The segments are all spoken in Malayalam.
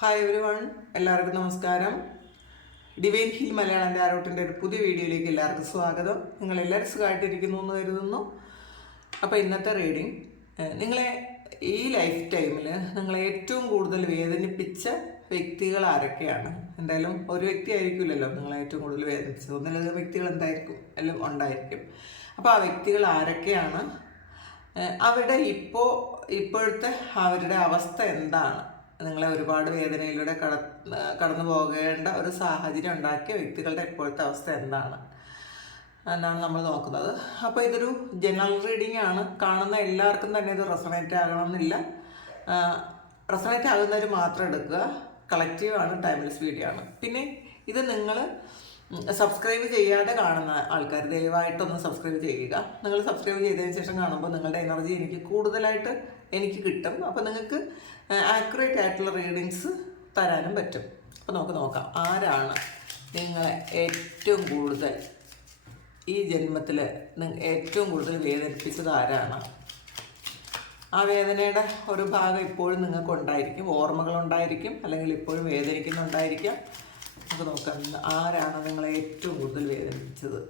ഹായ് എവരി വൺ എല്ലാവർക്കും നമസ്കാരം. ഡിവൈൻ ഹിൽ മലയാളം ആരോട്ടിന്റെ ഒരു പുതിയ വീഡിയോയിലേക്ക് എല്ലാവർക്കും സ്വാഗതം. നിങ്ങൾ എല്ലാവരും സുഖമായിട്ടിരിക്കുന്നു എന്ന് കരുതുന്നു. അപ്പോൾ ഇന്നത്തെ റീഡിങ് നിങ്ങളെ ഈ ലൈഫ് ടൈമിൽ നിങ്ങളെ ഏറ്റവും കൂടുതൽ വേദനിപ്പിച്ച വ്യക്തികൾ ആരൊക്കെയാണ്? എന്തായാലും ഒരു വ്യക്തി ആയിരിക്കില്ലല്ലോ നിങ്ങളെ ഏറ്റവും കൂടുതൽ വേദനിപ്പിച്ചത് ഒന്നിലധികം വ്യക്തികൾ എന്തായിരിക്കും? എല്ലാം ഉണ്ടായിരിക്കും. അപ്പോൾ ആ വ്യക്തികൾ ആരൊക്കെയാണ്? അവരുടെ ഇപ്പോൾ ഇപ്പോഴത്തെ അവരുടെ അവസ്ഥ എന്താണ്? നിങ്ങളെ ഒരുപാട് വേദനയിലൂടെ കട കടന്നു പോകേണ്ട ഒരു സാഹചര്യം ഉണ്ടാക്കിയ വ്യക്തികളുടെ ഇപ്പോഴത്തെ അവസ്ഥ എന്താണ്? എന്നാണ് നമ്മൾ നോക്കുന്നത്. അപ്പോൾ ഇതൊരു ജനറൽ റീഡിംഗ് ആണ്. കാണുന്ന എല്ലാവർക്കും തന്നെ ഇത് റെസണേറ്റ് ആകണമെന്നില്ല. റെസണേറ്റ് ആകുന്നവർ മാത്രം എടുക്കുക. കളക്റ്റീവാണ് ടൈംലെസ് വീഡിയോ ആണ്. പിന്നെ ഇത് നിങ്ങൾ സബ്സ്ക്രൈബ് ചെയ്യാതെ കാണുന്ന ആൾക്കാർ ദയവായിട്ടൊന്ന് സബ്സ്ക്രൈബ് ചെയ്യുക. നിങ്ങൾ സബ്സ്ക്രൈബ് ചെയ്തതിന് ശേഷം കാണുമ്പോൾ നിങ്ങളുടെ എനർജി എനിക്ക് കൂടുതലായിട്ട് എനിക്ക് കിട്ടും. അപ്പോൾ നിങ്ങൾക്ക് ആക്യുറേറ്റ് ആയിട്ടുള്ള റീഡിങ്സ് തരാനും പറ്റും. അപ്പോൾ നമുക്ക് നോക്കാം. ആരാണ് നിങ്ങളെ ഏറ്റവും കൂടുതൽ ഈ ജന്മത്തിൽ ഏറ്റവും കൂടുതൽ വേദനിപ്പിച്ചത് ആരാണ്? ആ വേദനയുടെ ഒരു ഭാഗം ഇപ്പോഴും നിങ്ങൾക്ക് ഉണ്ടായിരിക്കും ഓർമ്മകളുണ്ടായിരിക്കും. അല്ലെങ്കിൽ ഇപ്പോഴും വേദനിക്കുന്നുണ്ടായിരിക്കാം. നമുക്ക് നോക്കാം. ആരാണ് നിങ്ങളെ ഏറ്റവും കൂടുതൽ വേദനിപ്പിച്ചത്?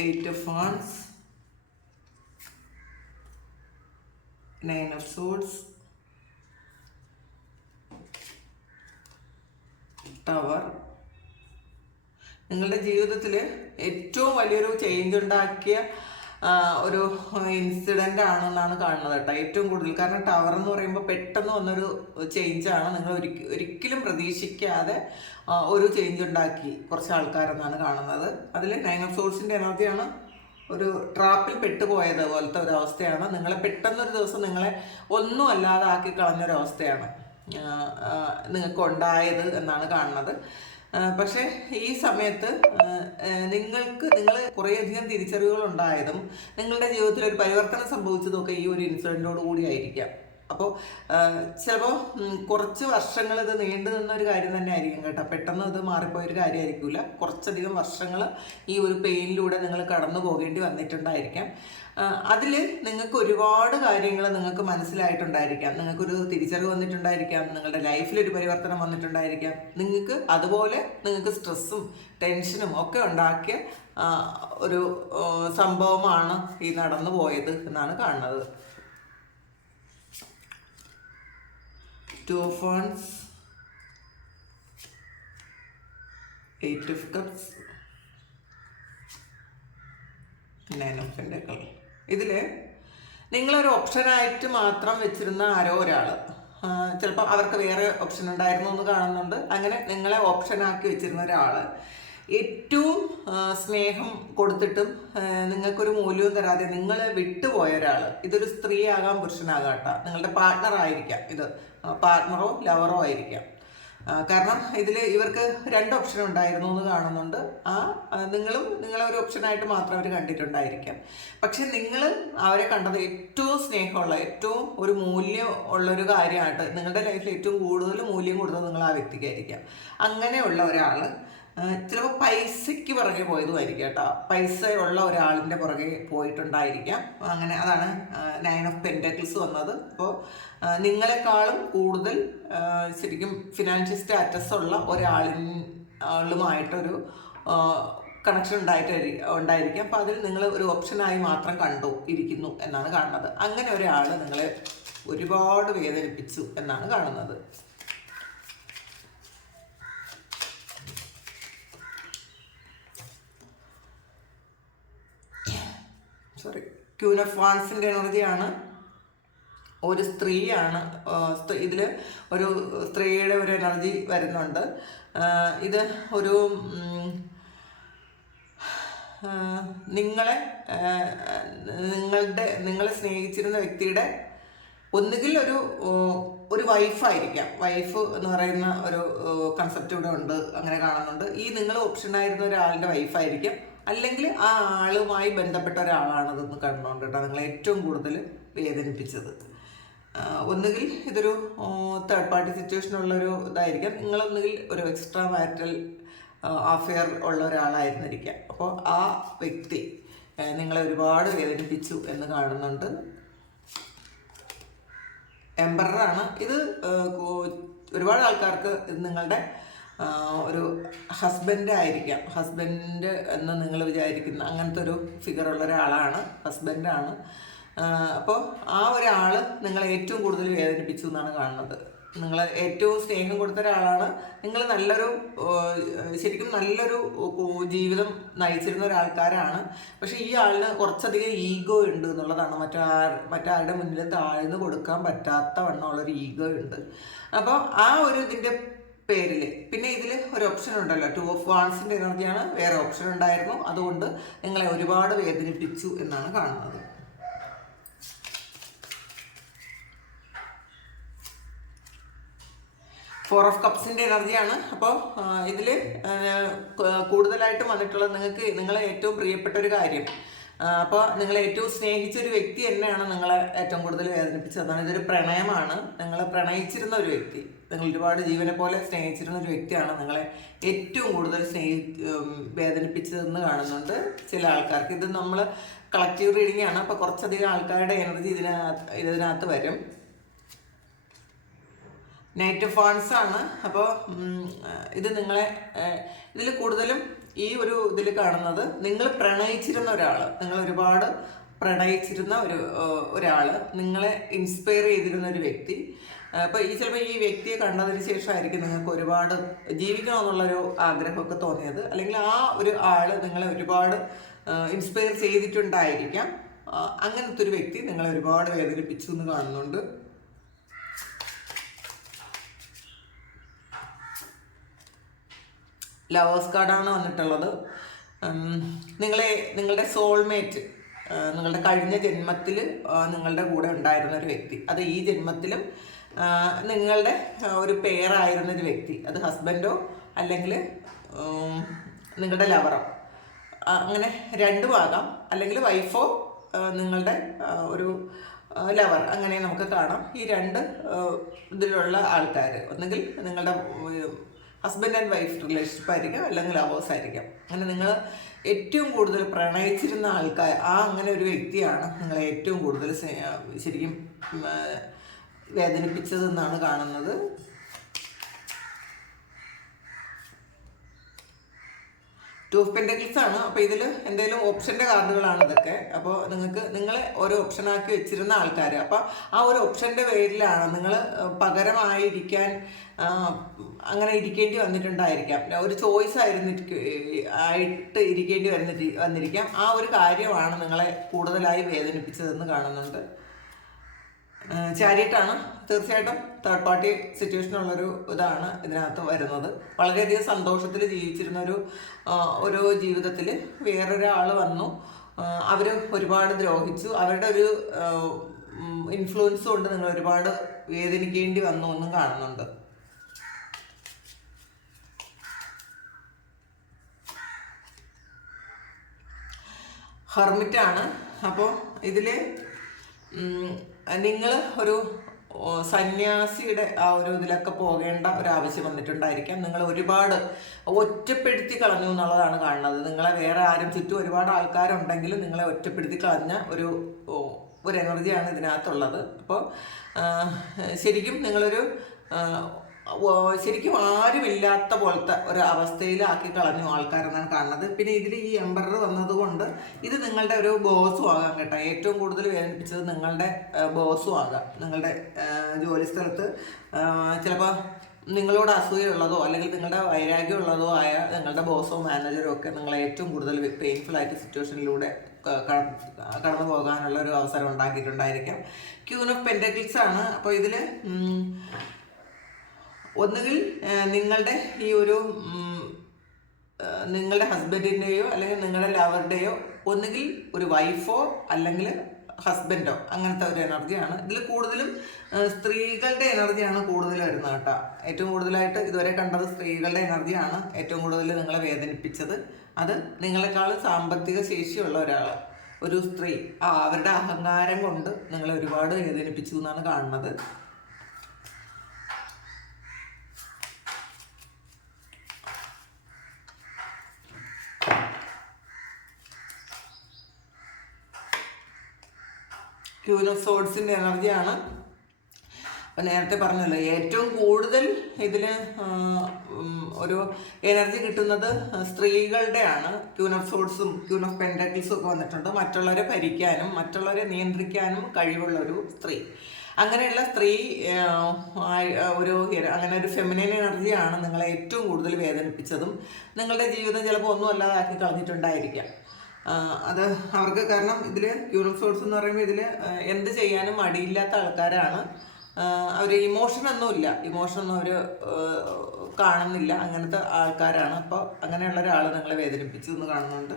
Eight of nine of swords tower നിങ്ങളുടെ ജീവിതത്തിൽ ഏറ്റവും വലിയൊരു ചേഞ്ച് ഉണ്ടാക്കിയ ഒരു ഇൻസിഡന്റ് ആണെന്നാണ് കാണുന്നത് കേട്ടോ ഏറ്റവും കൂടുതൽ. കാരണം ടവർ എന്ന് പറയുമ്പോൾ പെട്ടെന്ന് വന്നൊരു ആണ്. നിങ്ങൾ ഒരിക്ക- ഒരിക്കലും പ്രതീക്ഷിക്കാതെ ഒരു ചേഞ്ച് ഉണ്ടാക്കി കുറച്ച് ആൾക്കാരെന്നാണ് കാണുന്നത്. അതിൽ നയൻ ഓഫ് സോഴ്സിന്റെ എനർജിയാണ് ഒരു ട്രാപ്പിൽ പെട്ടുപോയത് പോലത്തെ ഒരു അവസ്ഥയാണ് നിങ്ങളെ പെട്ടെന്നൊരു ദിവസം നിങ്ങളെ ഒന്നും അല്ലാതെ ആക്കി കളഞ്ഞൊരവസ്ഥയാണ് നിങ്ങൾക്ക് ഉണ്ടായത് എന്നാണ് കാണുന്നത്. പക്ഷെ ഈ സമയത്ത് നിങ്ങൾക്ക് നിങ്ങൾ കുറേയധികം തിരിച്ചറിവുകൾ ഉണ്ടായതും നിങ്ങളുടെ ജീവിതത്തിൽ ഒരു പരിവർത്തനം സംഭവിച്ചതൊക്കെ ഈ ഒരു ഇൻസിഡന്റോട് കൂടി ആയിരിക്കാം. അപ്പോൾ ചിലപ്പോൾ കുറച്ച് വർഷങ്ങൾ ഇത് നീണ്ടു നിന്ന ഒരു കാര്യം തന്നെ ആയിരിക്കും കേട്ടോ. പെട്ടെന്ന് ഇത് മാറിപ്പോയൊരു കാര്യമായിരിക്കില്ല കുറച്ചധികം വർഷങ്ങൾ ഈ ഒരു പെയിനിലൂടെ നിങ്ങൾ കടന്നു പോകേണ്ടി വന്നിട്ടുണ്ടായിരിക്കാം. അതിൽ നിങ്ങൾക്ക് ഒരുപാട് കാര്യങ്ങൾ നിങ്ങൾക്ക് മനസ്സിലായിട്ടുണ്ടായിരിക്കാം. നിങ്ങൾക്കൊരു തിരിച്ചറിവ് വന്നിട്ടുണ്ടായിരിക്കാം. നിങ്ങളുടെ ലൈഫിൽ ഒരു പരിവർത്തനം വന്നിട്ടുണ്ടായിരിക്കാം. നിങ്ങൾക്ക് അതുപോലെ നിങ്ങൾക്ക് സ്ട്രെസ്സും ടെൻഷനും ഒക്കെ ഉണ്ടാക്കിയ ഒരു സംഭവമാണ് ഈ നടന്നു പോയത് എന്നാണ് കാണുന്നത്. Two of wands eight of cups nine of pentacles ഇതിൽ നിങ്ങളൊരു ഓപ്ഷനായിട്ട് മാത്രം വെച്ചിരുന്ന ആരോ ഒരാൾ ചിലപ്പോൾ അവർക്ക് വേറെ ഓപ്ഷൻ ഉണ്ടായിരുന്നു എന്ന് കാണുന്നുണ്ട്. അങ്ങനെ നിങ്ങളെ ഓപ്ഷനാക്കി വെച്ചിരുന്ന ഒരാൾ ഏറ്റവും സ്നേഹം കൊടുത്തിട്ടും നിങ്ങൾക്കൊരു മൂല്യവും തരാതെ നിങ്ങളെ വിട്ടുപോയ ഒരാൾ ഇതൊരു സ്ത്രീയാകാം പുരുഷനാകാം കേട്ടോ. നിങ്ങളുടെ പാർട്ട്ണർ ആയിരിക്കാം ഇത്. പാർട്ട്ണറോ ലവറോ ആയിരിക്കാം. കാരണം ഇതിൽ ഇവർക്ക് രണ്ട് ഓപ്ഷൻ ഉണ്ടായിരുന്നു എന്ന് കാണുന്നുണ്ട്. ആ നിങ്ങളും നിങ്ങളെ ഒരു ഓപ്ഷനായിട്ട് മാത്രം അവർ കണ്ടിട്ടുണ്ടായിരിക്കാം. പക്ഷെ നിങ്ങൾ അവരെ കണ്ടത് ഏറ്റവും സ്നേഹമുള്ള ഏറ്റവും ഒരു മൂല്യം ഉള്ളൊരു കാര്യമായിട്ട് നിങ്ങളുടെ ലൈഫിൽ ഏറ്റവും കൂടുതൽ മൂല്യം കൊടുത്തത് നിങ്ങൾ ആ വ്യക്തിക്കായിരിക്കാം. അങ്ങനെയുള്ള ഒരാൾ ചിലപ്പോൾ പൈസയ്ക്ക് പുറകെ പോയതുമായിരിക്കും കേട്ടോ. പൈസ ഉള്ള ഒരാളിന്റെ പുറകെ പോയിട്ടുണ്ടായിരിക്കാം. അങ്ങനെ അതാണ് നയൻ ഓഫ് പെൻഡക്കിൾസ് വന്നത്. അപ്പോൾ നിങ്ങളെക്കാളും കൂടുതൽ ശരിക്കും ഫിനാൻഷ്യൽ സ്റ്റാറ്റസ് ഉള്ള ഒരാളിൻ കണക്ഷൻ ഉണ്ടായിട്ട് ഉണ്ടായിരിക്കാം. അപ്പോൾ അതിൽ നിങ്ങൾ ഒരു ഓപ്ഷനായി മാത്രം കണ്ടു ഇരിക്കുന്നു എന്നാണ് കാണുന്നത്. അങ്ങനെ ഒരാൾ നിങ്ങളെ ഒരുപാട് വേദനിപ്പിച്ചു എന്നാണ് കാണുന്നത്. ക്യൂൻ ഓഫ് വാൻസിന്റെ എനർജിയാണ്. ഒരു സ്ത്രീയാണ് ഇതിൽ ഒരു സ്ത്രീയുടെ ഒരു എനർജി വരുന്നുണ്ട്. ഇത് ഒരു നിങ്ങളെ നിങ്ങളുടെ നിങ്ങളെ സ്നേഹിച്ചിരുന്ന വ്യക്തിയുടെ ഒന്നുകിൽ ഒരു ഒരു വൈഫായിരിക്കാം വൈഫ് എന്ന് പറയുന്ന ഒരു കൺസെപ്റ്റ് ഇവിടെ ഉണ്ട് അങ്ങനെ കാണുന്നുണ്ട്. ഈ നിങ്ങൾ ഓപ്ഷനായിരുന്ന ഒരാളുടെ വൈഫായിരിക്കാം അല്ലെങ്കിൽ ആ ആളുമായി ബന്ധപ്പെട്ട ഒരാളാണതെന്ന് കണ്ടോണ്ട് കേട്ടോ നിങ്ങളെ ഏറ്റവും കൂടുതൽ വേദനിപ്പിച്ചത്. ഒന്നുകിൽ ഇതൊരു തേർഡ് പാർട്ടി സിറ്റുവേഷൻ ഉള്ളൊരു ഇതായിരിക്കാം. നിങ്ങളൊന്നുകിൽ ഒരു എക്സ്ട്രാ മാരിറ്റൽ അഫെയർ ഉള്ള ഒരാളായിരുന്നിരിക്കാം. അപ്പോൾ ആ വ്യക്തി നിങ്ങളെ ഒരുപാട് വേദനിപ്പിച്ചു എന്ന് കാണുന്നുണ്ട്. എംബറാണ് ഇത് ഒരുപാട് ആൾക്കാർക്ക് നിങ്ങളുടെ ഒരു ഹസ്ബൻഡ് ആയിരിക്കാം. ഹസ്ബൻഡ് എന്ന് നിങ്ങൾ വിചാരിക്കുന്ന അങ്ങനത്തെ ഒരു ഫിഗർ ഉള്ള ഒരാളാണ്. ഹസ്ബൻഡാണ് അപ്പോൾ ആ ഒരാൾ നിങ്ങളെ ഏറ്റവും കൂടുതൽ വേദനിപ്പിച്ചു എന്നാണ് കാണുന്നത്. നിങ്ങൾ ഏറ്റവും സ്നേഹം കൊടുത്ത ഒരാളാണ്. നിങ്ങൾ നല്ലൊരു ശരിക്കും നല്ലൊരു ജീവിതം നയിച്ചിരുന്ന ഒരാൾക്കാരാണ്. പക്ഷേ ഈ ആളിന് കുറച്ചധികം ഈഗോ ഉണ്ട് എന്നുള്ളതാണ്. മറ്റാ മറ്റാരുടെ മുന്നിൽ താഴ്ന്നു കൊടുക്കാൻ പറ്റാത്ത വണ്ണമുള്ളൊരു ഈഗോ ഉണ്ട്. അപ്പോൾ ആ ഒരു ഇതിന്റെ പേരിൽ പിന്നെ ഇതിൽ ഒരു ഓപ്ഷൻ ഉണ്ടല്ലോ. ടു ഓഫ് വാൺസിന്റെ എനർജിയാണ് വേറെ ഓപ്ഷൻ ഉണ്ടായിരുന്നു. അതുകൊണ്ട് നിങ്ങളെ ഒരുപാട് വേദനിപ്പിച്ചു എന്നാണ് കാണുന്നത്. ഫോർ ഓഫ് കപ്സിന്റെ എനർജിയാണ് അപ്പോൾ ഇതിൽ കൂടുതലായിട്ടും വന്നിട്ടുള്ള നിങ്ങൾക്ക് നിങ്ങളെ ഏറ്റവും പ്രിയപ്പെട്ട ഒരു കാര്യം. അപ്പോൾ നിങ്ങളെ ഏറ്റവും സ്നേഹിച്ച ഒരു വ്യക്തി തന്നെയാണ് നിങ്ങളെ ഏറ്റവും കൂടുതൽ വേദനിപ്പിച്ചതാണ് ഇതൊരു പ്രണയമാണ്. നിങ്ങളെ പ്രണയിച്ചിരുന്ന ഒരു വ്യക്തി. നിങ്ങൾ ഒരുപാട് ജീവനെ പോലെ സ്നേഹിച്ചിരുന്ന ഒരു വ്യക്തിയാണ് നിങ്ങളെ ഏറ്റവും കൂടുതൽ സ്നേഹി വേദനിപ്പിച്ചതെന്ന് കാണുന്നുണ്ട് ചില ആൾക്കാർക്ക്. ഇത് നമ്മൾ കളക്റ്റീവ് റീഡിംഗ് ആണ്. അപ്പോൾ കുറച്ചധികം ആൾക്കാരുടെ എനർജി ഇതിനകത്ത് ഇതിനകത്ത് വരും. നൈറ്റ് ഫോൺസ് ആണ്. അപ്പോൾ ഇത് നിങ്ങളെ ഇതിൽ കൂടുതലും ഈ ഒരു ഇതിൽ കാണുന്നത് നിങ്ങൾ പ്രണയിച്ചിരുന്ന ഒരാൾ നിങ്ങൾ ഒരുപാട് പ്രണയിച്ചിരുന്ന ഒരു ഒരാൾ നിങ്ങളെ ഇൻസ്പയർ ചെയ്തിരുന്ന ഒരു വ്യക്തി. അപ്പോൾ ഈ ചിലപ്പോൾ ഈ വ്യക്തിയെ കണ്ടതിന് ശേഷമായിരിക്കും നിങ്ങൾക്ക് ഒരുപാട് ജീവിക്കണമെന്നുള്ളൊരു ആഗ്രഹമൊക്കെ തോന്നിയത്. അല്ലെങ്കിൽ ആ ഒരു ആൾ നിങ്ങളെ ഒരുപാട് ഇൻസ്പയർ ചെയ്തിട്ടുണ്ടായിരിക്കാം. അങ്ങനത്തെ ഒരു വ്യക്തി നിങ്ങളെ ഒരുപാട് വേദനിപ്പിച്ചു എന്ന് കാണുന്നുണ്ട്. ലവേഴ്സ് കാർഡാണ് വന്നിട്ടുള്ളത്. നിങ്ങളെ നിങ്ങളുടെ സോൾമേറ്റ് നിങ്ങളുടെ കഴിഞ്ഞ ജന്മത്തിൽ നിങ്ങളുടെ കൂടെ ഉണ്ടായിരുന്ന ഒരു വ്യക്തി. അത് ഈ ജന്മത്തിലും നിങ്ങളുടെ ഒരു പെയറായിരുന്ന ഒരു വ്യക്തി അത് ഹസ്ബൻഡോ അല്ലെങ്കിൽ നിങ്ങളുടെ ലവറോ അങ്ങനെ രണ്ടും ആകാം. അല്ലെങ്കിൽ വൈഫോ നിങ്ങളുടെ ഒരു ലവർ അങ്ങനെ നമുക്ക് കാണാം. ഈ രണ്ട് ഇതിലുള്ള ആൾക്കാർ ഒന്നുകിൽ നിങ്ങളുടെ ഹസ്ബൻഡ് ആൻഡ് വൈഫ് റിലേഷൻഷിപ്പ് ആയിരിക്കാം അല്ലെങ്കിൽ ലവേഴ്സ് ആയിരിക്കാം. അങ്ങനെ നിങ്ങൾ ഏറ്റവും കൂടുതൽ പ്രണയിച്ചിരുന്ന ആൾക്കാർ ആ അങ്ങനെ ഒരു വ്യക്തിയാണ് നിങ്ങളെ ഏറ്റവും കൂടുതൽ ശരിക്കും വേദനിപ്പിച്ചതെന്നാണ് കാണുന്നത്. ടു ഓഫ് ആണ്. അപ്പോൾ ഇതിൽ എന്തെങ്കിലും ഓപ്ഷന്റെ കാർഡുകളാണ് ഇതൊക്കെ. അപ്പോൾ നിങ്ങൾക്ക് നിങ്ങളെ ഒരു ഓപ്ഷൻ ആക്കി വെച്ചിരുന്ന ആൾക്കാർ അപ്പോൾ ആ ഒരു ഓപ്ഷന്റെ പേരിലാണ് നിങ്ങൾ പകരമായിരിക്കാൻ അങ്ങനെ ഇരിക്കേണ്ടി വന്നിട്ടുണ്ടായിരിക്കാം. ഒരു ചോയ്സ് ആയിരുന്നു ആയിട്ട് ഇരിക്കേണ്ടി വന്നിട്ട് വന്നിരിക്കാം. ആ ഒരു കാര്യമാണ് നിങ്ങളെ കൂടുതലായി വേദനിപ്പിച്ചതെന്ന് കാണുന്നുണ്ട്. ചാരിറ്റാണ് തീർച്ചയായിട്ടും തേർഡ് പാർട്ടി സിറ്റുവേഷനുള്ളൊരു ഇതാണ് ഇതിനകത്ത് വരുന്നത്. വളരെയധികം സന്തോഷത്തിൽ ജീവിച്ചിരുന്ന ഒരു ഒരു ജീവിതത്തിൽ വേറൊരാൾ വന്നു. അവർ ഒരുപാട് ദ്രോഹിച്ചു. അവരുടെ ഒരു ഇൻഫ്ലുവൻസ് കൊണ്ട് നിങ്ങൾ ഒരുപാട് വേദനിക്കേണ്ടി വന്നു എന്നും കാണുന്നുണ്ട്. ഹെർമിറ്റാണ്. അപ്പോൾ ഇതിൽ നിങ്ങൾ ഒരു സന്യാസിയുടെ ആ ഒരു ഇതിലൊക്കെ പോകേണ്ട ഒരു ആവശ്യം വന്നിട്ടുണ്ടായിരിക്കാം. നിങ്ങൾ ഒരുപാട് ഒറ്റപ്പെടുത്തി കളഞ്ഞു എന്നുള്ളതാണ് കാണുന്നത്. നിങ്ങളെ വേറെ ആരും ചുറ്റും ഒരുപാട് ആൾക്കാരുണ്ടെങ്കിലും നിങ്ങളെ ഒറ്റപ്പെടുത്തി കളഞ്ഞ ഒരു ഒരു എനർജിയാണ് ഇതിനകത്തുള്ളത്. അപ്പോൾ ശരിക്കും നിങ്ങളൊരു ശരിക്കും ആരുമില്ലാത്ത പോലത്തെ ഒരു അവസ്ഥയിലാക്കി കളഞ്ഞു ആൾക്കാരെന്നാണ് കാണുന്നത്. പിന്നെ ഇതിൽ ഈ എംബറർ വന്നതുകൊണ്ട് ഇത് നിങ്ങളുടെ ഒരു ബോസും ആകാം കേട്ടോ. ഏറ്റവും കൂടുതൽ വേദനിപ്പിച്ചത് നിങ്ങളുടെ ബോസും ആകാം. നിങ്ങളുടെ ജോലിസ്ഥലത്ത് ജോലി സ്ഥലത്ത് ചിലപ്പോൾ നിങ്ങളോട് അസൂയുള്ളതോ അല്ലെങ്കിൽ നിങ്ങളുടെ വൈരാഗ്യമുള്ളതോ ആയ നിങ്ങളുടെ ബോസോ മാനേജറോ ഒക്കെ നിങ്ങളെ ഏറ്റവും കൂടുതൽ പെയിൻഫുൾ ആയിട്ട് സിറ്റുവേഷനിലൂടെ കടന്നു പോകാനുള്ള ഒരു അവസരം ഉണ്ടാക്കിയിട്ടുണ്ടായിരിക്കാം. ക്യൂൻ ഓഫ് പെന്റക്കിൾസ് ആണ്. അപ്പോൾ ഇതിൽ ഒന്നുകിൽ നിങ്ങളുടെ ഈ ഒരു നിങ്ങളുടെ ഹസ്ബൻഡിന്റെയോ അല്ലെങ്കിൽ നിങ്ങളുടെ ലവറുടെയോ ഒന്നുകിൽ ഒരു വൈഫോ അല്ലെങ്കിൽ ഹസ്ബൻഡോ അങ്ങനത്തെ ഒരു എനർജിയാണ്. ഇതിൽ കൂടുതലും സ്ത്രീകളുടെ എനർജിയാണ് കൂടുതൽ വരുന്നത് കേട്ടോ. ഏറ്റവും കൂടുതലായിട്ട് ഇതുവരെ കണ്ടത് സ്ത്രീകളുടെ എനർജിയാണ് ഏറ്റവും കൂടുതൽ നിങ്ങളെ വേദനിപ്പിച്ചത്. അത് നിങ്ങളെക്കാളും സാമ്പത്തിക ശേഷിയുള്ള ഒരാൾ ഒരു സ്ത്രീ. ആ അവരുടെ അഹങ്കാരം കൊണ്ട് നിങ്ങളെ ഒരുപാട് വേദനിപ്പിച്ചു എന്നാണ് കാണുന്നത്. ക്യൂൻ ഓഫ് സോഡ്സിന്റെ എനർജിയാണ്. അപ്പം നേരത്തെ പറഞ്ഞല്ലോ ഏറ്റവും കൂടുതൽ ഇതിൽ ഒരു എനർജി കിട്ടുന്നത് സ്ത്രീകളുടെയാണ്. ക്യൂൻ ഓഫ് സോഡ്സും ക്യൂൻ ഓഫ് പെൻഡക്കിൾസും ഒക്കെ വന്നിട്ടുണ്ട്. മറ്റുള്ളവരെ ഭരിക്കാനും മറ്റുള്ളവരെ നിയന്ത്രിക്കാനും കഴിവുള്ള ഒരു സ്ത്രീ. അങ്ങനെയുള്ള സ്ത്രീ ഒരു അങ്ങനെ ഒരു ഫെമിനൈൻ എനർജിയാണ് നിങ്ങളെ ഏറ്റവും കൂടുതൽ വേദനിപ്പിച്ചതും. നിങ്ങളുടെ ജീവിതം ചിലപ്പോൾ ഒന്നും അല്ലാതാക്കി കളഞ്ഞിട്ടുണ്ടായിരിക്കാം. അത് അവർക്ക് കാരണം ഇതിൽ യൂറോപ്പ് സോഴ്സ് എന്ന് പറയുമ്പോൾ ഇതിൽ എന്ത് ചെയ്യാനും മടിയില്ലാത്ത ആൾക്കാരാണ്. അവർ ഇമോഷനൊന്നുമില്ല ഇമോഷനൊന്നും അവർ കാണുന്നില്ല. അങ്ങനത്തെ ആൾക്കാരാണ്. അപ്പോൾ അങ്ങനെയുള്ള ഒരാൾ നിങ്ങളെ വേദനിപ്പിച്ചു എന്ന് കാണുന്നുണ്ട്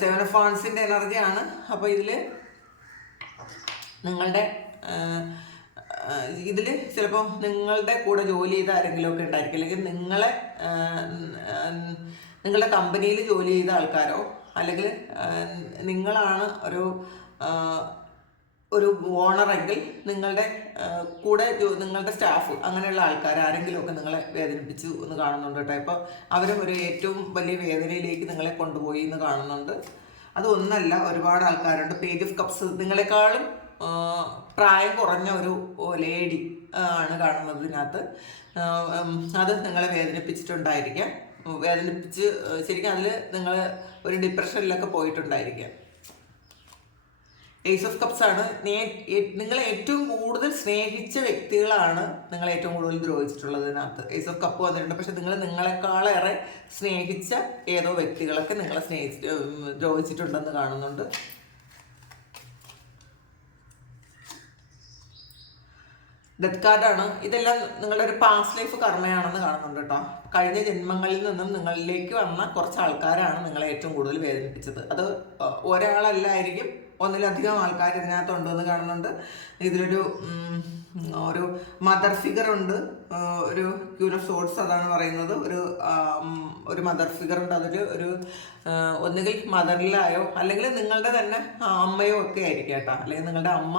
സെവൻ ഓഫ് ഫാൻസിന്റെ എനർജിയാണ് അപ്പോൾ ഇതിൽ നിങ്ങളുടെ ഇതിൽ ചിലപ്പോൾ നിങ്ങളുടെ കൂടെ ജോലി ചെയ്ത ആരെങ്കിലും ഒക്കെ ഉണ്ടായിരിക്കും. അല്ലെങ്കിൽ നിങ്ങളെ നിങ്ങളുടെ കമ്പനിയിൽ ജോലി ചെയ്ത ആൾക്കാരോ അല്ലെങ്കിൽ നിങ്ങളാണ് ഒരു ഒരു ഓണറെങ്കിൽ നിങ്ങളുടെ കൂടെ നിങ്ങളുടെ സ്റ്റാഫ് അങ്ങനെയുള്ള ആൾക്കാർ ആരെങ്കിലും ഒക്കെ നിങ്ങളെ വേദനിപ്പിച്ചു എന്ന് കാണുന്നുണ്ട് കേട്ടോ. ഇപ്പോൾ അവരും ഒരു ഏറ്റവും വലിയ വേദനയിലേക്ക് നിങ്ങളെ കൊണ്ടുപോയി എന്ന് കാണുന്നുണ്ട്. അതൊന്നല്ല ഒരുപാട് ആൾക്കാരുണ്ട്. പേജ് ഓഫ് കപ്സ് നിങ്ങളെക്കാളും പ്രായം കുറഞ്ഞ ഒരു ലേഡി ആണ് കാണുന്നത് ഇതിനകത്ത് ആ, ഉം, അത് നിങ്ങളെ വേദനിപ്പിച്ചിട്ടുണ്ടായിരിക്കാം. വേദനിപ്പിച്ച് ശരിക്കും അതിൽ നിങ്ങൾ ഒരു ഡിപ്രഷനിലൊക്കെ പോയിട്ടുണ്ടായിരിക്കാം. ഏസ് ഓഫ് കപ്സ് ആണ്. നിങ്ങൾ ഏറ്റവും കൂടുതൽ സ്നേഹിച്ച വ്യക്തികളാണ് നിങ്ങൾ ഏറ്റവും കൂടുതൽ ദ്രോഹിച്ചിട്ടുള്ളത് ഇതിനകത്ത്. ഏസ് ഓഫ് കപ്പ് വന്നിട്ടുണ്ട്. പക്ഷെ നിങ്ങൾ നിങ്ങളെക്കാളേറെ സ്നേഹിച്ച ഏതോ വ്യക്തികളൊക്കെ നിങ്ങളെ സ്നേഹിച്ച് ദ്രോഹിച്ചിട്ടുണ്ടെന്ന് കാണുന്നുണ്ട്. ഡെത്ത് കാർഡാണ് ഇതെല്ലാം നിങ്ങളുടെ ഒരു പാസ്റ്റ് ലൈഫ് കർമ്മയാണെന്ന് കാണുന്നുണ്ട് കേട്ടോ. കഴിഞ്ഞ ജന്മങ്ങളിൽ നിന്നും നിങ്ങളിലേക്ക് വന്ന കുറച്ച് ആൾക്കാരാണ് നിങ്ങളെ ഏറ്റവും കൂടുതൽ വേദനിപ്പിച്ചത്. അത് ഒരാളല്ലായിരിക്കും ഒന്നിലധികം ആൾക്കാർ ഇതിനകത്തുണ്ടെന്ന് കാണുന്നുണ്ട്. ഇതിലൊരു ഒരു മദർ ഫിഗർ ഉണ്ട്. ഒരു ക്യൂൻ ഓഫ് സോഡ്സ് അതാണ് പറയുന്നത്. ഒരു ഒരു മദർ ഫിഗർ ഉണ്ട്. അതിൽ ഒരു ഒന്നുകിൽ മദറിലായോ അല്ലെങ്കിൽ നിങ്ങളുടെ തന്നെ അമ്മയോ ഒക്കെ ആയിരിക്കും കേട്ടോ. അല്ലെങ്കിൽ നിങ്ങളുടെ അമ്മ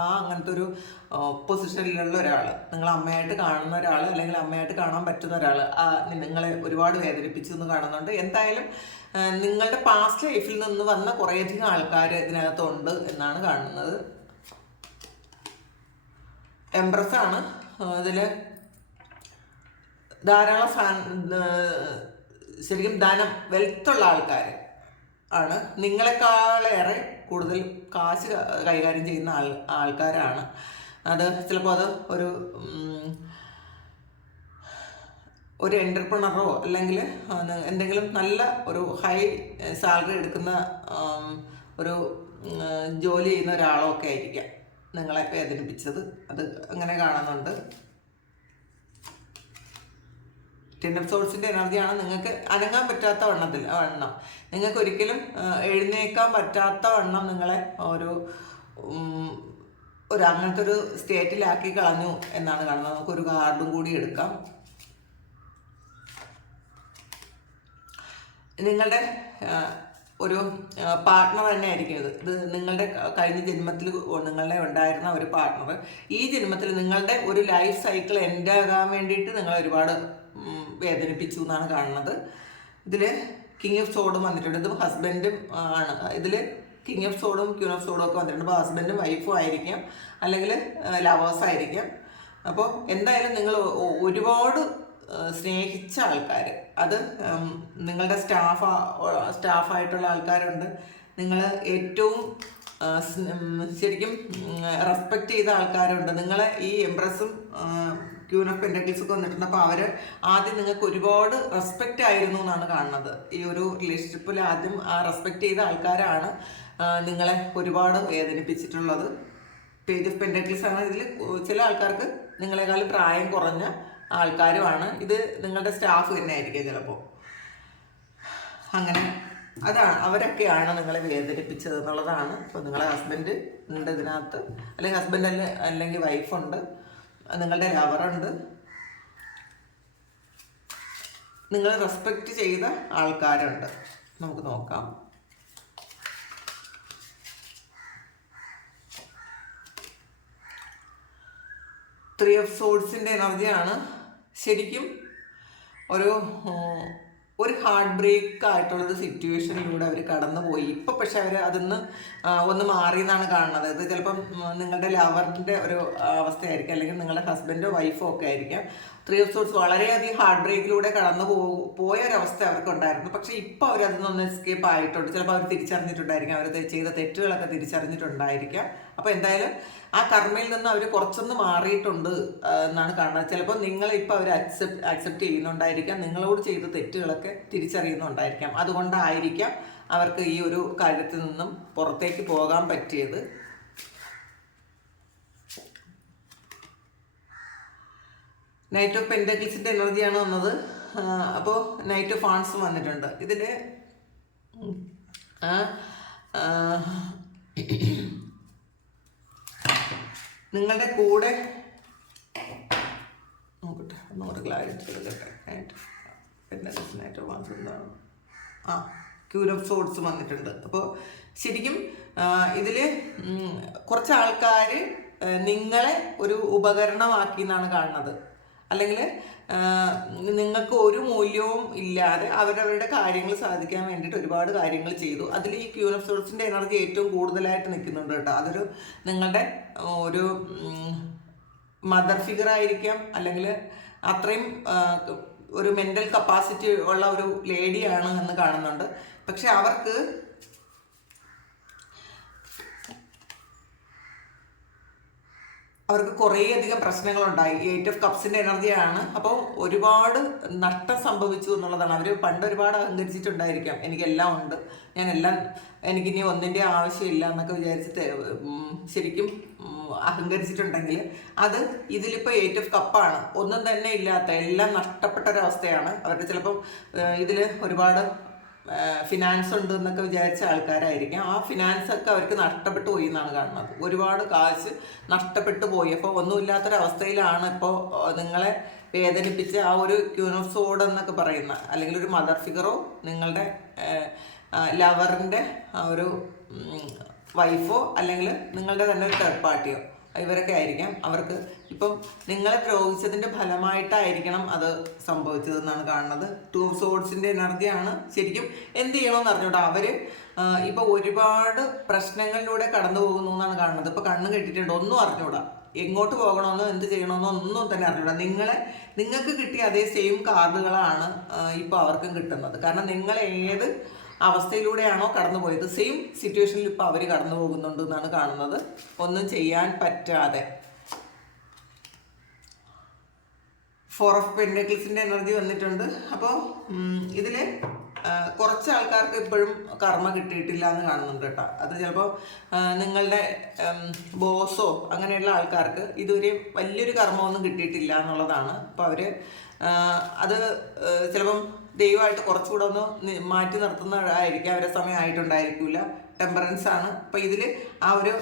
ആ അങ്ങനത്തെ ഒരു പൊസിഷനിലുള്ള ഒരാൾ നിങ്ങൾ അമ്മയായിട്ട് കാണുന്ന ഒരാൾ അല്ലെങ്കിൽ അമ്മയായിട്ട് കാണാൻ പറ്റുന്ന ഒരാൾ നിങ്ങളെ ഒരുപാട് വേദനിപ്പിച്ചു എന്ന് കാണുന്നുണ്ട്. എന്തായാലും നിങ്ങളുടെ പാസ്റ്റ് ലൈഫിൽ നിന്ന് വന്ന കുറേയധികം ആൾക്കാർ ഇതിനകത്തുണ്ട് എന്നാണ് കാണുന്നത്. എംപ്രസ് അതിൽ ധാരാളം ഫാൻ ശരിക്കും ധനം വെൽത്തുള്ള ആൾക്കാർ ആണ്. നിങ്ങളെക്കാളേറെ കൂടുതൽ കാശ് കൈകാര്യം ചെയ്യുന്ന ആൾ ആൾക്കാരാണ്. അത് ചിലപ്പോൾ അത് ഒരു ഒരു എന്റർപ്രണറോ അല്ലെങ്കിൽ എന്തെങ്കിലും നല്ല ഒരു ഹൈ സാലറി എടുക്കുന്ന ഒരു ജോലി ചെയ്യുന്ന ഒരാളോ ഒക്കെ ആയിരിക്കാം. നിങ്ങളെ വേദനിപ്പിച്ചത് അത് അങ്ങനെ കാണുന്നുണ്ട്. ടെൻ ഓഫ് സോൾസിന്റെ എനർജിയാണ് നിങ്ങൾക്ക് അനങ്ങാൻ പറ്റാത്ത വണ്ണത്തിൽ വണ്ണം. നിങ്ങൾക്ക് ഒരിക്കലും എഴുന്നേക്കാൻ പറ്റാത്ത വണ്ണം നിങ്ങളെ ഒരു ഒരു അങ്ങനത്തെ ഒരു സ്റ്റേറ്റിലാക്കി കളഞ്ഞു എന്നാണ് കാണുന്നത്. നമുക്കൊരു കാർഡും കൂടി എടുക്കാം. നിങ്ങളുടെ ഒരു പാർട്ട്ണർ തന്നെ ആയിരിക്കും ഇത്. ഇത് നിങ്ങളുടെ കഴിഞ്ഞ ജന്മത്തിൽ നിങ്ങളുടെ ഉണ്ടായിരുന്ന ഒരു പാർട്ട്ണർ ഈ ജന്മത്തിൽ നിങ്ങളുടെ ഒരു ലൈഫ് സൈക്കിൾ എൻഡ് ആകാൻ വേണ്ടിയിട്ട് നിങ്ങളെ ഒരുപാട് വേദനിപ്പിച്ചു എന്നാണ് കാണുന്നത്. ഇതിൽ കിങ് ഓഫ് സോഡും വന്നിട്ടുണ്ട്. ഇത് ഹസ്ബൻഡും ആണ്. ഇതിൽ കിങ് ഓഫ് സോഡും ക്യൂൺ ഓഫ് സോഡും ഒക്കെ വന്നിട്ടുണ്ട്. അപ്പോൾ ഹസ്ബൻഡും വൈഫും ആയിരിക്കാം. അല്ലെങ്കിൽ ലവേഴ്സ് ആയിരിക്കാം. അപ്പോൾ എന്തായാലും നിങ്ങൾ ഒരുപാട് സ്നേഹിച്ച ആൾക്കാർ അത് നിങ്ങളുടെ സ്റ്റാഫ് സ്റ്റാഫായിട്ടുള്ള ആൾക്കാരുണ്ട്. നിങ്ങൾ ഏറ്റവും ശരിക്കും റെസ്പെക്റ്റ് ചെയ്ത ആൾക്കാരുണ്ട്. നിങ്ങളെ ഈ എംപ്രസും ക്യൂൻ ഓഫ് പെൻഡക്കിൾസ് ഒക്കെ വന്നിട്ടുണ്ട് അപ്പോൾ അവർ ആദ്യം നിങ്ങൾക്ക് ഒരുപാട് റെസ്പെക്റ്റ് ആയിരുന്നു എന്നാണ് കാണുന്നത്. ഈ ഒരു റിലേഷൻഷിപ്പിൽ ആദ്യം ആ റെസ്പെക്റ്റ് ചെയ്ത ആൾക്കാരാണ് നിങ്ങളെ ഒരുപാട് വേദനിപ്പിച്ചിട്ടുള്ളത്. പേജ് ഓഫ് പെൻഡക്കിൾസ് ആണ്. ഇതിൽ ചില ആൾക്കാർക്ക് നിങ്ങളെക്കാൾ പ്രായം കുറഞ്ഞ ആൾക്കാരുമാണ്. ഇത് നിങ്ങളുടെ സ്റ്റാഫ് തന്നെ ആയിരിക്കും ചിലപ്പോൾ അങ്ങനെ അതാണ്. അവരൊക്കെയാണ് നിങ്ങളെ വേദനിപ്പിച്ചത് എന്നുള്ളതാണ്. ഇപ്പോൾ നിങ്ങളെ ഹസ്ബൻഡ് ഉണ്ട് ഇതിനകത്ത്. അല്ലെങ്കിൽ ഹസ്ബൻഡ് അല്ലെ അല്ലെങ്കിൽ വൈഫുണ്ട് നിങ്ങളുടെ ലവറുണ്ട് നിങ്ങൾ റെസ്പെക്റ്റ് ചെയ്ത ആൾക്കാരുണ്ട്. നമുക്ക് നോക്കാം. ത്രീ ഓഫ് സോഡ്സിന്റെ എനർജിയാണ് ശരിക്കും ഒരു ഒരു ഹാർട്ട് ബ്രേക്ക് ആയിട്ടുള്ളൊരു സിറ്റുവേഷനിലൂടെ അവർ കടന്നുപോയി. ഇപ്പം പക്ഷെ അവർ അതിന്ന് ഒന്ന് മാറി എന്നാണ് കാണുന്നത്. ഇത് ചിലപ്പം നിങ്ങളുടെ ലവറിന്റെ ഒരു അവസ്ഥയായിരിക്കും. അല്ലെങ്കിൽ നിങ്ങളുടെ ഹസ്ബൻഡോ വൈഫോ ഒക്കെ ആയിരിക്കാം. ത്രീ ഓഫ് സോഴ്സ് വളരെയധികം ഹാർട്ട് ബ്രേക്കിലൂടെ കടന്നു പോ പോയ ഒരവസ്ഥ അവർക്കുണ്ടായിരുന്നു. പക്ഷേ ഇപ്പോൾ അവർ അതിൽ എസ്കേപ്പ് ആയിട്ടുണ്ട്. ചിലപ്പോൾ അവർ തിരിച്ചറിഞ്ഞിട്ടുണ്ടായിരിക്കാം. അവർ ചെയ്ത തെറ്റുകളൊക്കെ തിരിച്ചറിഞ്ഞിട്ടുണ്ടായിരിക്കാം. അപ്പോൾ എന്തായാലും ആ കർമ്മയിൽ നിന്ന് അവർ കുറച്ചൊന്ന് മാറിയിട്ടുണ്ട് എന്നാണ് കാണുന്നത്. ചിലപ്പോൾ നിങ്ങൾ ഇപ്പോൾ അവർ അക്സെപ്റ്റ് അക്സെപ്റ്റ് ചെയ്യുന്നുണ്ടായിരിക്കാം. നിങ്ങളോട് ചെയ്ത തെറ്റുകളൊക്കെ തിരിച്ചറിയുന്നുണ്ടായിരിക്കാം. അതുകൊണ്ടായിരിക്കാം അവർക്ക് ഈ ഒരു കാര്യത്തിൽ നിന്നും പുറത്തേക്ക് പോകാൻ പറ്റിയത്. നൈറ്റ് ഓഫ് പെൻഡക്കിൾസിന്റെ എനർജിയാണ് വന്നത്. അപ്പോൾ നൈറ്റ് ഓഫ് ആൺസ് വന്നിട്ടുണ്ട്. ഇതിൽ നിങ്ങളുടെ കൂടെ നോക്കട്ടെ ഒന്നുകൂടെ ക്ലാരിറ്റി ആ ക്യൂർ ഓഫ് വന്നിട്ടുണ്ട്. അപ്പോൾ ശരിക്കും ഇതിൽ കുറച്ച് ആൾക്കാർ നിങ്ങളെ ഒരു ഉപകരണമാക്കി എന്നാണ് കാണുന്നത്. അല്ലെങ്കിൽ നിങ്ങൾക്ക് ഒരു മൂല്യവും ഇല്ലാതെ അവരവരുടെ കാര്യങ്ങൾ സാധിക്കാൻ വേണ്ടിയിട്ട് ഒരുപാട് കാര്യങ്ങൾ ചെയ്തു. അതിൽ ഈ ക്യൂൻ ഓഫ് സോൾസിന്റെ എനർജി ഏറ്റവും കൂടുതലായിട്ട് നിൽക്കുന്നുണ്ട് കേട്ടോ. അതൊരു നിങ്ങളുടെ ഒരു മദർ ഫിഗർ ആയിരിക്കാം. അല്ലെങ്കിൽ അത്രയും ഒരു മെന്റൽ കപ്പാസിറ്റി ഉള്ള ഒരു ലേഡിയാണ് എന്ന് കാണുന്നുണ്ട്. പക്ഷെ അവർക്ക് അവർക്ക് കുറേയധികം പ്രശ്നങ്ങളുണ്ടായി. എയ്റ്റ് ഓഫ് കപ്സിന്റെ എനർജിയാണ്. അപ്പോൾ ഒരുപാട് നഷ്ടം സംഭവിച്ചു എന്നുള്ളതാണ്. അവർ പണ്ട് ഒരുപാട് അഹങ്കരിച്ചിട്ടുണ്ടായിരിക്കാം. എനിക്കെല്ലാം ഉണ്ട്. ഞാൻ എല്ലാം എനിക്കിനി ഒന്നിന്റെ ആവശ്യമില്ല എന്നൊക്കെ വിചാരിച്ച് ശരിക്കും അഹങ്കരിച്ചിട്ടുണ്ടെങ്കിൽ അത് ഇതിലിപ്പോൾ എയ്റ്റ് ഓഫ് കപ്പാണ് ഒന്നും തന്നെ ഇല്ലാത്ത എല്ലാം നഷ്ടപ്പെട്ട ഒരവസ്ഥയാണ് അവർക്ക് ചിലപ്പം ഇതിൽ ഒരുപാട് ഫിനാൻസ് ഉണ്ട് എന്നൊക്കെ വിചാരിച്ച ആൾക്കാരായിരിക്കാം. ആ ഫിനാൻസ് ഒക്കെ അവർക്ക് നഷ്ടപ്പെട്ടു പോയി എന്നാണ് കാണുന്നത്. ഒരുപാട് കാശ് നഷ്ടപ്പെട്ടു പോയി. അപ്പോൾ ഒന്നുമില്ലാത്തൊരവസ്ഥയിലാണ് ഇപ്പോൾ നിങ്ങളെ വേദനിപ്പിച്ച് ആ ഒരു ക്യൂനോസോഡ് എന്നൊക്കെ പറയുന്ന അല്ലെങ്കിൽ ഒരു മദർ ഫിഗറോ നിങ്ങളുടെ ലവറിന്റെ ഒരു വൈഫോ അല്ലെങ്കിൽ നിങ്ങളുടെ തന്നെ ഒരു തേർഡ് പാർട്ടിയോ ഇവരൊക്കെ ആയിരിക്കാം. അവർക്ക് ഇപ്പം നിങ്ങളെ പ്രയോഗിച്ചതിന്റെ ഫലമായിട്ടായിരിക്കണം അത് സംഭവിച്ചതെന്നാണ് കാണുന്നത്. ടു സോഡ്സിന്റെ എനർജിയാണ് ശരിക്കും എന്ത് ചെയ്യണമെന്ന് അറിഞ്ഞൂടാ. അവർ ഇപ്പോൾ ഒരുപാട് പ്രശ്നങ്ങളിലൂടെ കടന്നു പോകുന്നു എന്നാണ് കാണുന്നത്. ഇപ്പോൾ കണ്ണ് കെട്ടിയിട്ടുണ്ട്. ഒന്നും അറിഞ്ഞൂടാ. എങ്ങോട്ട് പോകണമെന്നോ എന്ത് ചെയ്യണമെന്നോ ഒന്നും തന്നെ അറിഞ്ഞൂടാ. നിങ്ങളെ നിങ്ങൾക്ക് കിട്ടിയ അതേ സെയിം കാർഡുകളാണ് ഇപ്പോൾ അവർക്കും കിട്ടുന്നത്. കാരണം നിങ്ങൾ ഏത് അവസ്ഥയിലൂടെയാണോ കടന്നുപോയത്? സെയിം സിറ്റുവേഷനിൽ ഇപ്പോൾ അവർ കടന്നു പോകുന്നുണ്ട് എന്നാണ് കാണുന്നത്. ഒന്നും ചെയ്യാൻ പറ്റാതെ. ഫോർ ഓഫ് പെൻഡക്കിൾസിന്റെ എനർജി വന്നിട്ടുണ്ട്. അപ്പോൾ ഇതിൽ കുറച്ച് ആൾക്കാർക്ക് ഇപ്പോഴും കർമ്മ കിട്ടിയിട്ടില്ല എന്ന് കാണുന്നുണ്ട് കേട്ടോ. അത് ചിലപ്പോൾ നിങ്ങളുടെ ബോസോ അങ്ങനെയുള്ള ആൾക്കാർക്ക് ഇതുവരെ വലിയൊരു കർമ്മമൊന്നും കിട്ടിയിട്ടില്ല എന്നുള്ളതാണ്. അപ്പോൾ അവർ അത് ചിലപ്പം ദൈവമായിട്ട് കുറച്ചുകൂടെ ഒന്ന് മാറ്റി നിർത്തുന്നതായിരിക്കും അവരെ സമയം ആയിട്ടുണ്ടായിരിക്കില്ല ടെമ്പറൻസ് ആണ്. അപ്പൊ ഇതിൽ ആ ഒരു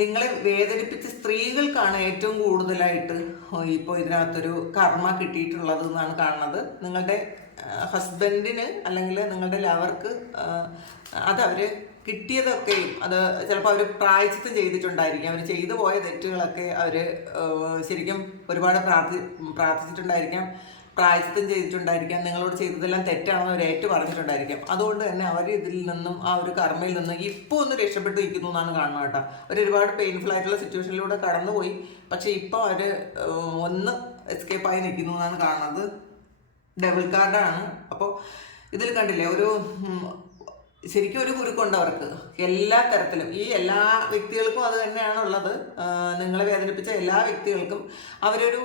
നിങ്ങളെ വേദനിപ്പിച്ച സ്ത്രീകൾക്കാണ് ഏറ്റവും കൂടുതലായിട്ട് ഇപ്പോൾ ഇതിനകത്തൊരു കർമ്മ കിട്ടിയിട്ടുള്ളത് എന്നാണ് കാണുന്നത്. നിങ്ങളുടെ ഹസ്ബൻഡിന് അല്ലെങ്കിൽ നിങ്ങളുടെ ലവർക്ക് അത് അവർ കിട്ടിയതൊക്കെയും അത് ചിലപ്പോൾ അവർ പ്രായച്ചിത്തം ചെയ്തിട്ടുണ്ടായിരിക്കും. അവർ ചെയ്തു പോയ തെറ്റുകളൊക്കെ അവർ ശരിക്കും ഒരുപാട് പ്രാർത്ഥി പ്രാർത്ഥിച്ചിട്ടുണ്ടായിരിക്കാം. പ്രായച്ചിത്തം ചെയ്തിട്ടുണ്ടായിരിക്കാം. നിങ്ങളോട് ചെയ്തതെല്ലാം തെറ്റാണെന്ന് അവർ ഏറ്റു പറഞ്ഞിട്ടുണ്ടായിരിക്കാം. അതുകൊണ്ട് തന്നെ അവർ ഇതിൽ നിന്നും ആ ഒരു കർമ്മയിൽ നിന്നും ഇപ്പോൾ ഒന്ന് രക്ഷപ്പെട്ടു നിൽക്കുന്നു എന്നാണ് കാണുന്നത് കേട്ടോ. അവർ ഒരുപാട് പെയിൻഫുൾ ആയിട്ടുള്ള സിറ്റുവേഷനിലൂടെ കടന്നുപോയി. പക്ഷേ ഇപ്പോൾ അവർ ഒന്ന് എസ്കേപ്പായി നിൽക്കുന്നു എന്നാണ് കാണുന്നത്. ഡബിൾ കാർഡാണ് അപ്പോൾ ഇതിൽ കണ്ടില്ലേ ഒരു ശരിക്കും ഒരു കുരുക്കുണ്ട് അവർക്ക്. എല്ലാ തരത്തിലും. ഈ എല്ലാ വ്യക്തികൾക്കും അത് തന്നെയാണുള്ളത്. നിങ്ങളെ വേദനിപ്പിച്ച എല്ലാ വ്യക്തികൾക്കും അവരൊരു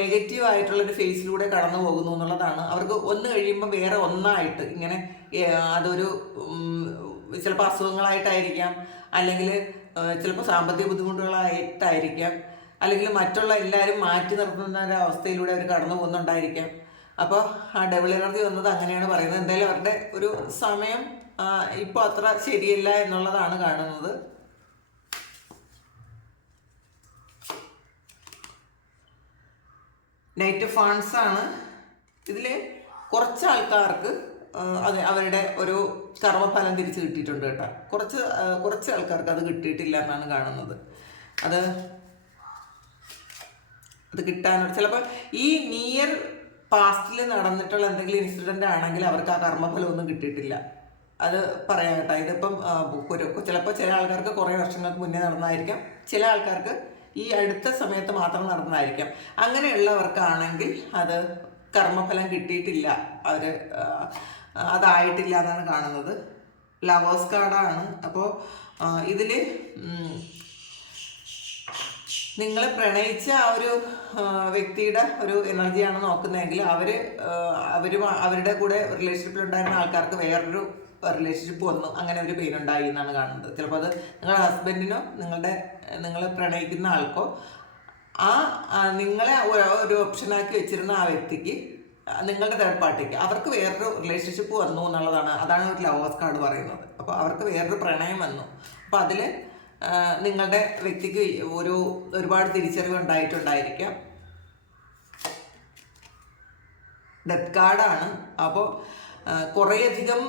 നെഗറ്റീവ് ആയിട്ടുള്ള ഒരു ഫേസിലൂടെ കടന്നു പോകുന്നു എന്നുള്ളതാണ്. അവർക്ക് ഒന്ന് കഴിയുമ്പോൾ വേറെ ഒന്നായിട്ട് ഇങ്ങനെ അതൊരു ചിലപ്പോൾ അസുഖങ്ങളായിട്ടായിരിക്കാം. അല്ലെങ്കിൽ ചിലപ്പോൾ സാമ്പത്തിക ബുദ്ധിമുട്ടുകളായിട്ടായിരിക്കാം. അല്ലെങ്കിൽ മറ്റുള്ള എല്ലാവരും മാറ്റി നിർത്തുന്ന ഒരു അവസ്ഥയിലൂടെ അവർ കടന്നു പോകുന്നുണ്ടായിരിക്കാം. അപ്പോൾ ആ ഡബിൾ എനർജി വന്നത് അങ്ങനെയാണ് പറയുന്നത്. എന്തായാലും അവരുടെ ഒരു സമയം ഇപ്പോൾ അത്ര ശരിയല്ല എന്നുള്ളതാണ് കാണുന്നത്. നൈറ്റ് ഫാൻസ് ആണ്. ഇതിൽ കുറച്ച് ആൾക്കാർക്ക് അത് അവരുടെ ഒരു കർമ്മഫലം തിരിച്ച് കിട്ടിയിട്ടുണ്ട് കേട്ടോ. കുറച്ച് കുറച്ച് ആൾക്കാർക്ക് അത് കിട്ടിയിട്ടില്ല എന്നാണ് കാണുന്നത്. അത് അത് കിട്ടാനുള്ള ചിലപ്പോൾ ഈ നിയർ പാസ്റ്റിൽ നടന്നിട്ടുള്ള എന്തെങ്കിലും ഇൻസിഡന്റ് ആണെങ്കിൽ അവർക്ക് ആ കർമ്മഫലം ഒന്നും കിട്ടിയിട്ടില്ല. അത് പറയാം കേട്ടോ. ഇതിപ്പം ചിലപ്പോൾ ചില ആൾക്കാർക്ക് കുറേ വർഷങ്ങൾക്ക് മുന്നേ നടന്നതായിരിക്കാം. ചില ആൾക്കാർക്ക് ഈ അടുത്ത സമയത്ത് മാത്രം നടന്നതായിരിക്കാം. അങ്ങനെയുള്ളവർക്കാണെങ്കിൽ അത് കർമ്മഫലം കിട്ടിയിട്ടില്ല. അവർ അതായിട്ടില്ല എന്നാണ് കാണുന്നത്. ലവേഴ്സ് കാർഡാണ് അപ്പോൾ ഇതിൽ നിങ്ങളെ പ്രണയിച്ച ആ ഒരു വ്യക്തിയുടെ ഒരു എനർജിയാണ് നോക്കുന്നതെങ്കിൽ അവർ അവർ അവരുടെ കൂടെ റിലേഷൻഷിപ്പിൽ ഉണ്ടായിരുന്ന ആൾക്കാർക്ക് വേറൊരു റിലേഷൻഷിപ്പ് വന്നു. അങ്ങനെ ഒരു പെയിൻ ഉണ്ടായി എന്നാണ് കാണുന്നത്. ചിലപ്പോൾ അത് നിങ്ങളുടെ ഹസ്ബൻഡിനോ നിങ്ങളുടെ നിങ്ങൾ പ്രണയിക്കുന്ന ആൾക്കോ ആ നിങ്ങളെ ഒരു- ഒരു ഓപ്ഷനാക്കി വെച്ചിരുന്ന ആ വ്യക്തിക്ക് നിങ്ങളുടെ തേർഡ് പാർട്ടിക്ക് അവർക്ക് വേറൊരു റിലേഷൻഷിപ്പ് വന്നു എന്നുള്ളതാണ്. അതാണ് ഒരു ലവേഴ്സ് കാർഡ് പറയുന്നത്. അപ്പോൾ അവർക്ക് വേറൊരു പ്രണയം വന്നു. അപ്പോൾ അതിൽ നിങ്ങളുടെ വ്യക്തിക്ക് ഒരു ഒരുപാട് തിരിച്ചറിവ് ഉണ്ടായിട്ടുണ്ടായിരിക്കാം. ഡെത്ത് കാർഡാണ് അപ്പോൾ കുറേയധികം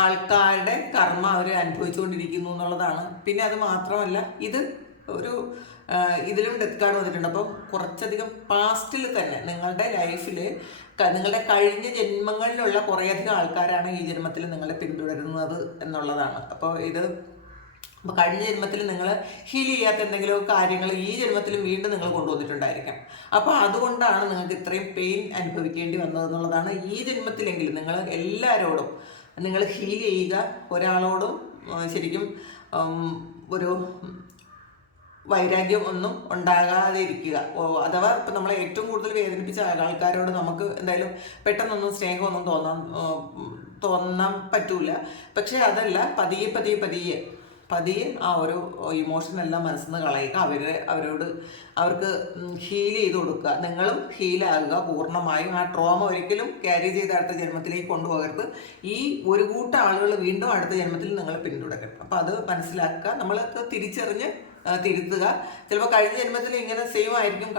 ആൾക്കാരുടെ കർമ്മ അവർ അനുഭവിച്ചുകൊണ്ടിരിക്കുന്നു എന്നുള്ളതാണ്. പിന്നെ അത് മാത്രമല്ല ഇത് ഒരു ഇതിലും ഡെത്ത് കാർഡ് വന്നിട്ടുണ്ട്. അപ്പം കുറച്ചധികം പാസ്റ്റിൽ തന്നെ നിങ്ങളുടെ ലൈഫിൽ നിങ്ങളുടെ കഴിഞ്ഞ ജന്മങ്ങളിലുള്ള കുറേയധികം ആൾക്കാരാണ് ഈ ജന്മത്തിൽ നിങ്ങളെ പിന്തുടരുന്നത് എന്നുള്ളതാണ്. അപ്പോൾ ഇത് അപ്പോൾ കഴിഞ്ഞ ജന്മത്തിൽ നിങ്ങൾ ഹീൽ ചെയ്യാത്ത എന്തെങ്കിലും കാര്യങ്ങൾ ഈ ജന്മത്തിൽ വീണ്ടും നിങ്ങൾ കൊണ്ടുവന്നിട്ടുണ്ടായിരിക്കാം. അപ്പോൾ അതുകൊണ്ടാണ് നിങ്ങൾക്ക് ഇത്രയും പെയിൻ അനുഭവിക്കേണ്ടി വന്നതെന്നുള്ളതാണ് ഈ ജന്മത്തിലെങ്കിലും നിങ്ങൾ എല്ലാവരോടും നിങ്ങൾ ഹീൽ ചെയ്യുക. ഒരാളോടും ശരിക്കും ഒരു വൈരാഗ്യം ഒന്നും ഉണ്ടാകാതെ ഇരിക്കുക. അഥവാ ഇപ്പം നമ്മളെ ഏറ്റവും കൂടുതൽ വേദനിപ്പിച്ച ആൾക്കാരോട് നമുക്ക് എന്തായാലും പെട്ടെന്നൊന്നും സ്നേഹമൊന്നും തോന്നാൻ തോന്നാൻ പറ്റൂല. പക്ഷെ അതല്ല പതിയെ പതിയെ പതിയെ പതിയെ ആ ഒരു ഇമോഷൻ എല്ലാം മനസ്സിൽ നിന്ന് കളയുക. അവരെ അവരോട് അവർക്ക് ഹീൽ ചെയ്ത് കൊടുക്കുക. നിങ്ങളും ഹീലാകുക പൂർണമായും ആ ട്രോമ ഒരിക്കലും ക്യാരി ചെയ്ത് അടുത്ത ജന്മത്തിലേക്ക് കൊണ്ടുപോകരുത്. ഈ ഒരു കൂട്ടം ആളുകൾ വീണ്ടും അടുത്ത ജന്മത്തിൽ നിങ്ങളെ പിന്തുടരും. അപ്പം അത് മനസ്സിലാക്കുക. നമ്മളൊക്കെ തിരിച്ചറിഞ്ഞ് തിരുത്തുക. ചിലപ്പോൾ കഴിഞ്ഞ ജന്മത്തിൽ ഇങ്ങനെ സെയിം ആയിരിക്കും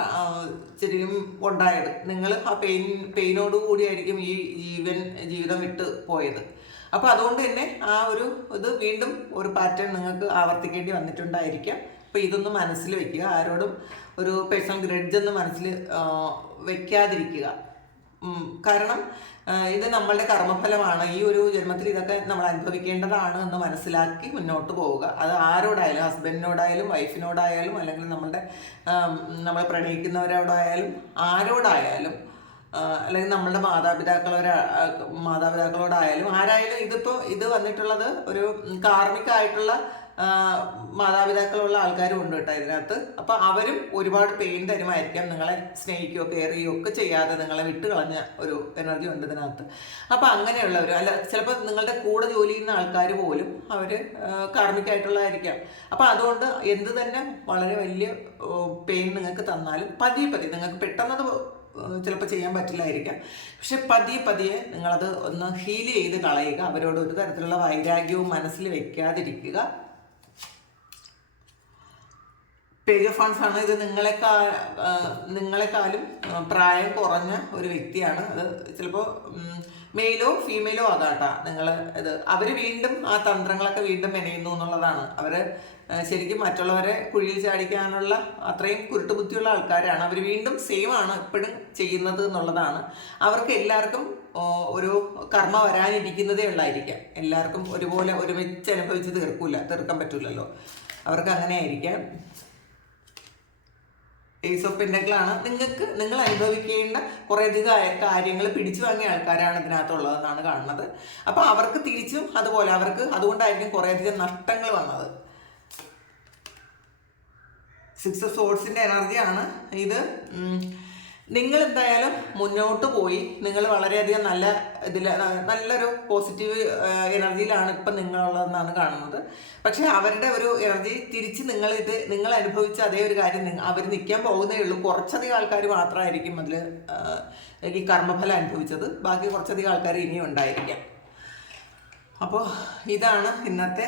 ശരിക്കും ഉണ്ടായത്. നിങ്ങൾ ആ പെയിൻ പെയിനോട് കൂടിയായിരിക്കും ഈ ജീവൻ ജീവിതം വിട്ട് പോയത്. അപ്പോൾ അതുകൊണ്ട് തന്നെ ആ ഒരു ഇത് വീണ്ടും ഒരു പാറ്റേൺ നിങ്ങൾക്ക് ആവർത്തിക്കേണ്ടി വന്നിട്ടുണ്ടായിരിക്കാം. അപ്പോൾ ഇതൊന്ന് മനസ്സിൽ വെക്കുക. ആരോടും ഒരു പേഴ്സണൽ ഗ്രഡ്ജ് ഒന്ന് മനസ്സിൽ വെക്കാതിരിക്കുക. കാരണം ഇത് നമ്മളുടെ കർമ്മഫലമാണ്. ഈ ഒരു ജന്മത്തിൽ ഇതൊക്കെ നമ്മൾ അനുഭവിക്കേണ്ടതാണ് എന്ന് മനസ്സിലാക്കി മുന്നോട്ട് പോവുക. അത് ആരോടായാലും ഹസ്ബൻഡിനോടായാലും വൈഫിനോടായാലും അല്ലെങ്കിൽ നമ്മളുടെ നമ്മളെ പ്രണയിക്കുന്നവരോടായാലും ആരോടായാലും അല്ലെങ്കിൽ നമ്മളുടെ മാതാപിതാക്കളൊരു മാതാപിതാക്കളോടായാലും ആരായാലും ഇതിപ്പോൾ ഇത് വന്നിട്ടുള്ളത് ഒരു കാർമികമായിട്ടുള്ള മാതാപിതാക്കളുള്ള ആൾക്കാരും ഉണ്ട് കേട്ടോ ഇതിനകത്ത്. അപ്പോൾ അവരും ഒരുപാട് പെയിൻ തരുമായിരിക്കാം നിങ്ങളെ സ്നേഹിക്കുകയോ കെയർ ചെയ്യുകയോ ഒക്കെ ചെയ്യാതെ നിങ്ങളെ വിട്ട് കളഞ്ഞ ഒരു എനർജി ഉണ്ട് ഇതിനകത്ത്. അപ്പോൾ അങ്ങനെയുള്ളവർ അല്ല ചിലപ്പോൾ നിങ്ങളുടെ കൂടെ ജോലി ചെയ്യുന്ന ആൾക്കാർ പോലും അവർ കാർമികമായിട്ടുള്ളതായിരിക്കാം അപ്പോൾ അതുകൊണ്ട് എന്ത് തന്നെ വളരെ വലിയ പെയിൻ നിങ്ങൾക്ക് തന്നാലും പതിയെ പതി നിങ്ങൾക്ക് പെട്ടെന്നത് ചിലപ്പോൾ ചെയ്യാൻ പറ്റില്ലായിരിക്കാം. പക്ഷെ പതിയെ പതിയെ നിങ്ങളത് ഒന്ന് ഹീൽ ചെയ്ത് കളയുക. അവരോട് ഒരു തരത്തിലുള്ള വൈരാഗ്യവും മനസ്സിൽ വെക്കാതിരിക്കുക. പേജ് ഓഫ് ആണ്. ഇത് നിങ്ങളെക്കാ നിങ്ങളെക്കാളും പ്രായം കുറഞ്ഞ ഒരു വ്യക്തിയാണ്. അത് ചിലപ്പോൾ മെയിലോ ഫീമെയിലോ ആകാട്ടാ നിങ്ങൾ ഇത്. അവർ വീണ്ടും ആ തന്ത്രങ്ങളൊക്കെ വീണ്ടും മെനയുന്നു എന്നുള്ളതാണ്. അവർ ശരിക്കും മറ്റുള്ളവരെ കുഴിയിൽ ചാടിക്കാനുള്ള അത്രയും കുരുട്ടുബുദ്ധിയുള്ള ആൾക്കാരാണ്. അവർ വീണ്ടും സെയിം ആണ് എപ്പോഴും ചെയ്യുന്നത് എന്നുള്ളതാണ്. അവർക്ക് എല്ലാവർക്കും ഒരു കർമ്മ വരാനിരിക്കുന്നതേ ഉള്ളായിരിക്കാം. എല്ലാവർക്കും ഒരുപോലെ ഒരുമിച്ച് അനുഭവിച്ച് തീർക്കൂല തീർക്കാൻ പറ്റൂലല്ലോ. അവർക്ക് അങ്ങനെ ആയിരിക്കാം ഏസ് ഓഫ് പെൻഡക്കിളാണ് നിങ്ങൾക്ക് നിങ്ങൾ അനുഭവിക്കേണ്ട കുറേയധികം കാര്യങ്ങൾ പിടിച്ചു വാങ്ങിയ ആൾക്കാരാണ് ഇതിനകത്തുള്ളതെന്നാണ് കാണുന്നത്. അപ്പോൾ അവർക്ക് തിരിച്ചും അതുപോലെ അവർക്ക് അതുകൊണ്ടായിരിക്കും കുറേയധികം നഷ്ടങ്ങൾ വന്നത്. സിക്സ് ഓഫ് സോഴ്സിന്റെ എനർജിയാണ് ഇത് നിങ്ങൾ എന്തായാലും മുന്നോട്ട് പോയി. നിങ്ങൾ വളരെയധികം നല്ല ഇതിൽ നല്ലൊരു പോസിറ്റീവ് എനർജിയിലാണ് ഇപ്പം നിങ്ങളുള്ളതെന്നാണ് കാണുന്നത്. പക്ഷേ അവരുടെ ഒരു എനർജി തിരിച്ച് നിങ്ങൾ ഇത് നിങ്ങൾ അനുഭവിച്ച അതേ ഒരു കാര്യം അവർ നിൽക്കാൻ പോകുന്നേ ഉള്ളൂ. കുറച്ചധികം ആൾക്കാർ മാത്രമായിരിക്കും അതിൽ ഈ കർമ്മഫലം അനുഭവിച്ചത്. ബാക്കി കുറച്ചധികം ആൾക്കാർ ഇനിയും ഉണ്ടായിരിക്കാം. അപ്പോൾ ഇതാണ് ഇന്നത്തെ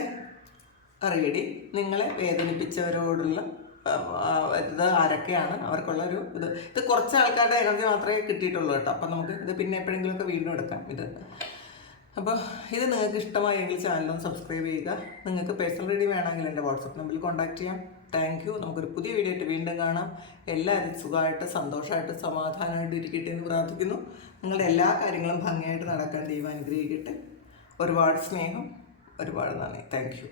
റീഡിങ് നിങ്ങളെ വേദനിപ്പിച്ചവരോടുള്ള ഇത് ആരൊക്കെയാണ് അവർക്കുള്ള ഒരു ഇത്. ഇത് കുറച്ച് ആൾക്കാരുടെ എനർജി മാത്രമേ കിട്ടിയിട്ടുള്ളൂ കേട്ടോ. അപ്പം നമുക്ക് ഇത് പിന്നെ എപ്പോഴെങ്കിലുമൊക്കെ വീണ്ടും എടുക്കാം ഇത്. അപ്പോൾ ഇത് നിങ്ങൾക്ക് ഇഷ്ടമായെങ്കിൽ ചാനലൊന്ന് സബ്സ്ക്രൈബ് ചെയ്യുക. നിങ്ങൾക്ക് പേഴ്സണൽ റീഡിംഗ് വേണമെങ്കിൽ എന്റെ വാട്സപ്പ് നമ്പറിൽ കോൺടാക്ട് ചെയ്യാം. താങ്ക് യു നമുക്കൊരു പുതിയ വീഡിയോ ആയിട്ട് വീണ്ടും കാണാം. എല്ലാവരും സുഖമായിട്ട് സന്തോഷമായിട്ട് സമാധാനമായിട്ട് ഇരിക്കട്ടെ എന്ന് പ്രാർത്ഥിക്കുന്നു. നിങ്ങളുടെ എല്ലാ കാര്യങ്ങളും ഭംഗിയായിട്ട് നടക്കാൻ ദൈവം അനുഗ്രഹിക്കട്ടെ. ഒരുപാട് സ്നേഹം ഒരുപാട് നന്ദി. Thank you